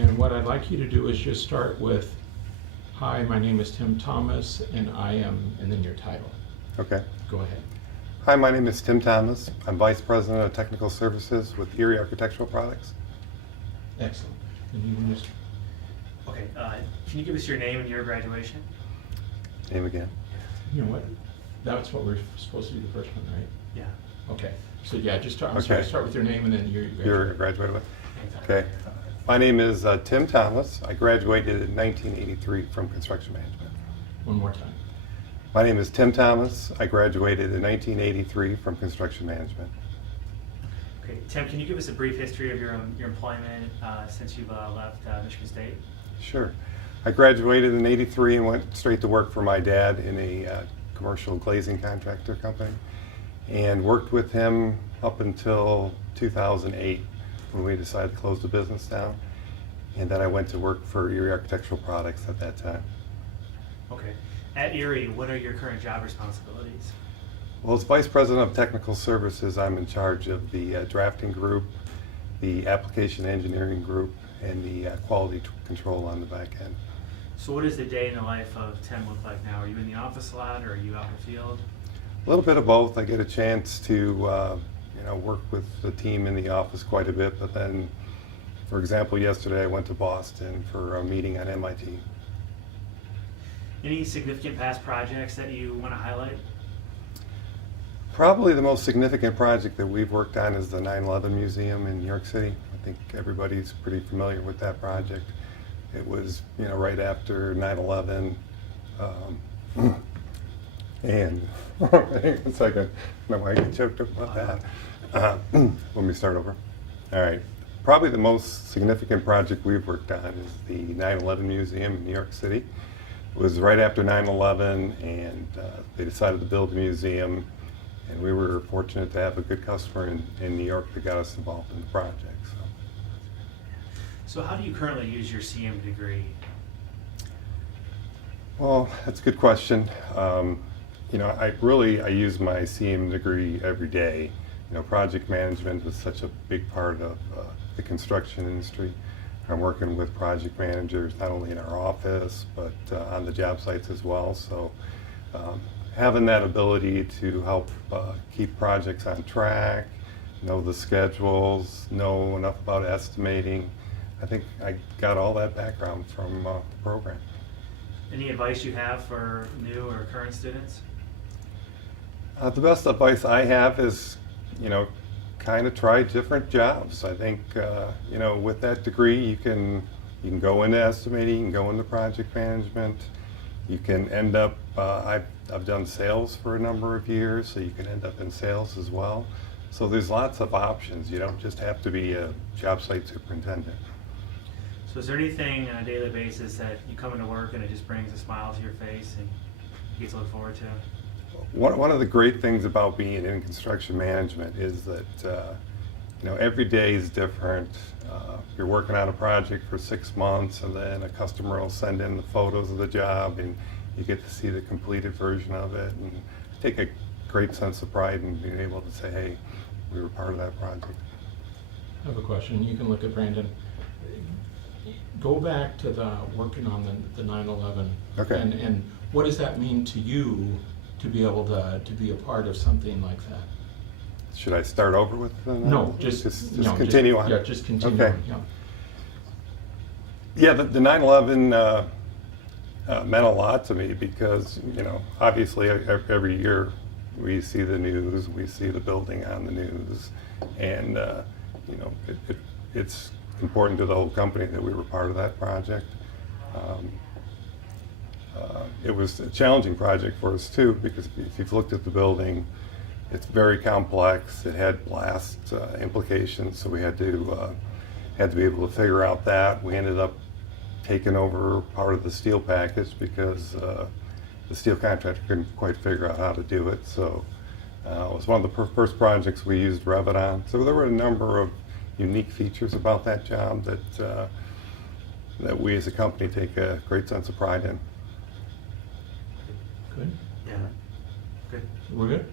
And what I'd like you to do is just start with, hi, my name is Tim Thomas, and I am, and then your title. Okay. Go ahead. Hi, my name is Tim Thomas. I'm Vice President of Technical Services with Erie Architectural Products. Excellent. And you can just, Okay, can you give us your name and year of graduation? Name again. you know what? That's what we're supposed to do the first one, right? Yeah. Okay. So yeah, just start, I'm sorry, Okay. start with your name and then your You're a graduate with? Okay. My name is Tim Thomas. I graduated in 1983 from Construction Management. One more time. My name is Tim Thomas. I graduated in 1983 from Construction Management. Okay, Tim, can you give us a brief history of your employment since you've left Michigan State? Sure. I graduated in '83 and went straight to work for my dad in a commercial glazing contractor company, and worked with him up until 2008 when we decided to close the business down. And then I went to work for Erie Architectural Products at that time. Okay. At Erie, what are your current job responsibilities? Well, as Vice President of Technical Services, I'm in charge of the drafting group, the application engineering group, and the quality control on the back end. So what does the day in the life of Tim look like now? Are you in the office a lot, or are you out in the field? A little bit of both. I get a chance to work with the team in the office quite a bit, but then, for example, yesterday I went to Boston for a meeting on MIT. Any significant past projects that you want to highlight? Probably the most significant project that we've worked on is the 9/11 Museum in New York City. I think everybody's pretty familiar with that project. It was, right after 9/11, and hang on a second, my wife get choked up about that. Let me start over. All right. Probably the most significant project we've worked on is the 9/11 Museum in New York City. It was right after 9/11, and they decided to build a museum, and we were fortunate to have a good customer in New York that got us involved in the project. So how do you currently use your CM degree? Well, that's a good question. I use my CM degree every day. Project management is such a big part of the construction industry. I'm working with project managers not only in our office, but on the job sites as well. So having that ability to help keep projects on track, know the schedules, know enough about estimating, I think I got all that background from the program. Any advice you have for new or current students? The best advice I have is, kind of try different jobs. I think, with that degree, you can go into estimating, you can go into project management, you can end up, I've done sales for a number of years, so you can end up in sales as well. So there's lots of options. You don't just have to be a job site superintendent. So is there anything on a daily basis that you come into work and it just brings a smile to your face and you get to look forward to? One of the great things about being in construction management is that every day is different. You're working on a project for 6 months, and then a customer will send in the photos of the job, and you get to see the completed version of it, and take a great sense of pride in being able to say, hey, we were part of that project. I have a question. You can look at Brandon. Go back to the working on the 9/11. Okay. And what does that mean to you to be able to be a part of something like that? Should I start over with? No, just continue on. Yeah, just continue. Okay. Yeah. Yeah, the 9/11 meant a lot to me because, obviously every year we see the news, we see the building on the news, and it's important to the whole company that we were part of that project. It was a challenging project for us too, because if you've looked at the building, it's very complex. It had blast implications, so we had to be able to figure out that. We ended up taking over part of the steel package because the steel contractor couldn't quite figure out how to do it. So it was one of the first projects we used Revit on. So there were a number of unique features about that job that we as a company take a great sense of pride in. Good. Yeah. Good. We're good?